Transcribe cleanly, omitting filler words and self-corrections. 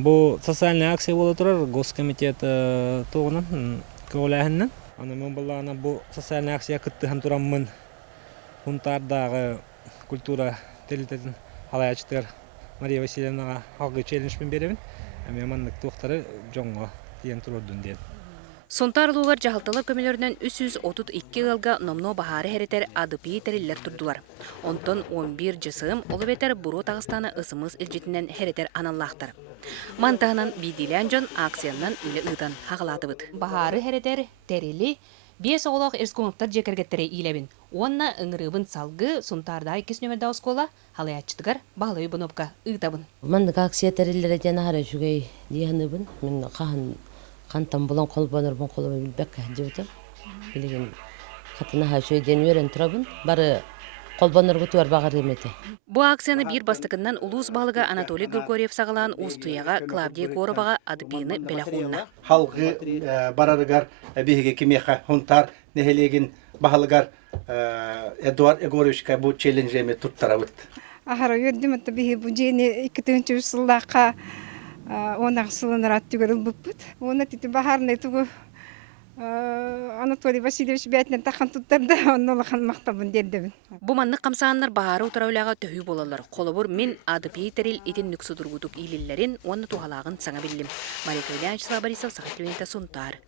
Бу социальный акция боло турар Госкомитет тоғынан көөләһеннән. Аны мен буллана бу социальный акция кыттыхан тураммын. Хунтардағы культура телитетін алаячтар Мария Васильевнаға халгы челленджмен беребин. Мен маннык тоқтары жоңго диен турдун ден. Сонтарлуулар жахалталар көмелерінен 332 ылга номно бахары херетер адыпи териллер турдулар. Онтон 11 жысым олы бетер буру тағыстаны ысымыз илжетінен херетер аналлақтар. Мантағынан бидилен жон акцияннан үлі ұйтан хағылатыбыд. Бахары херетер терили бес оғылақ эрскомуптар жекергеттері илебін. Онна ыңырыбын салгы сонтарда 2 нөмірді оскола халаячтыгар бағылы бұнопқа ұйтабын. Мандық акция териллері жана хары жүгей дейінібін. Мен Қантан бұлан қол банырбын қолы білбәк жібітім. Білеген қатына хашой ден өрен тұрабын. Бары қол баныр бұтуар бағар еметі. Бұ акцияны бір бастықыннан улус балыға Анатолий Григорьев сағалан Устуяға Клавдия Короваға адыбейіні бәліқуынна. Халғы барарыгар бейге кемеха хунтар нехелеген бағалыгар Эдуард Егоровичка бұл челленджеме тұттарабыд. Ахара өддім әтті бейге бұл жейіне 2-3 жыллаққа онақ сылыныр аттығырыл бұппыд. Оны тіті бағарны тұғы Анатолий Васильевич бәтінен таққан тұттарды, оны олақан мақтабын дердебін. Бұ манны қамсағанлар бағары ұтыраулаға төхі болалар. Қолыбыр мен адыпей терил етін нүксі дұрғытық илілерін, оны туғалағын саңа білім. Мария Кайлян, Борисов, Сағат Леонидта, Сонтар.